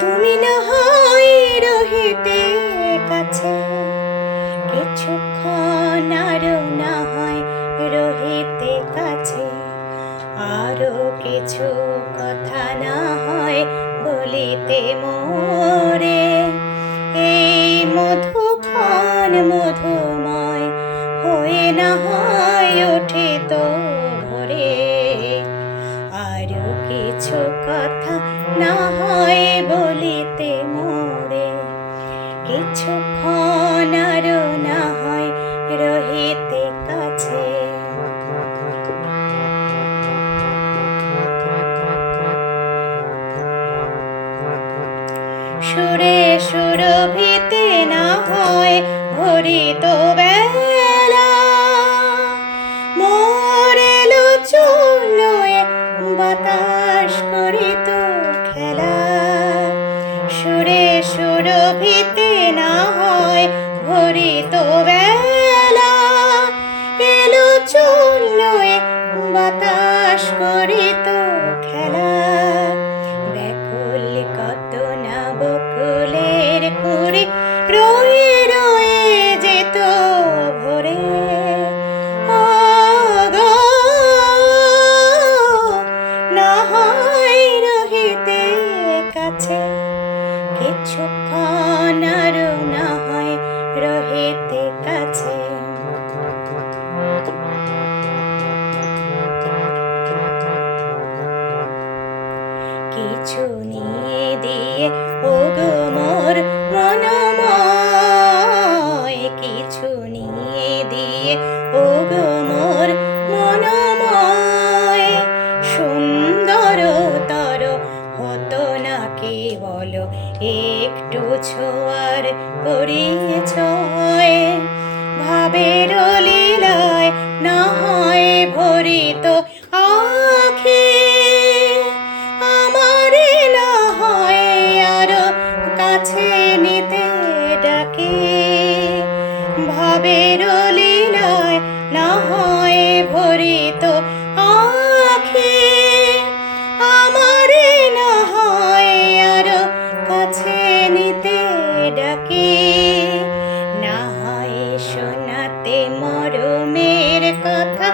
তুমি না হয় রহিতে কাছে, কিছুক্ষণ আরও না হয় রহিতে কাছে। আরও কিছু কথা না হয় বলিতে মোরে, এই মধুক্ষণ মধুময় হয়ে না হয় কিছু কথা না হয় বলিতে মোরে। কিছুক্ষণ আরও না হয় রহিতে কাছে। সুরে সুরভিতে না হয় ভরিত বেলা। মোরেলো চুলোয় বাতাস করিত খেলা। সুরে সুরভিতে না হয় ভরিত বেলা। এলো চুলোয় বাতাস করিত কিছুক্ষণ আর না হয় রহিতে কাছে। কিছু নিয়ে দিয়ে ও কেবল একটু ছোঁয়ার পরিচয়। ভাবের লীলায় না হয় ভরিত আখে। আমার না হয় আর কাছে নিতে ডাকে। ভাবের লীলায় না হয় থাকে না হয় শোনাতে মরমের কথা।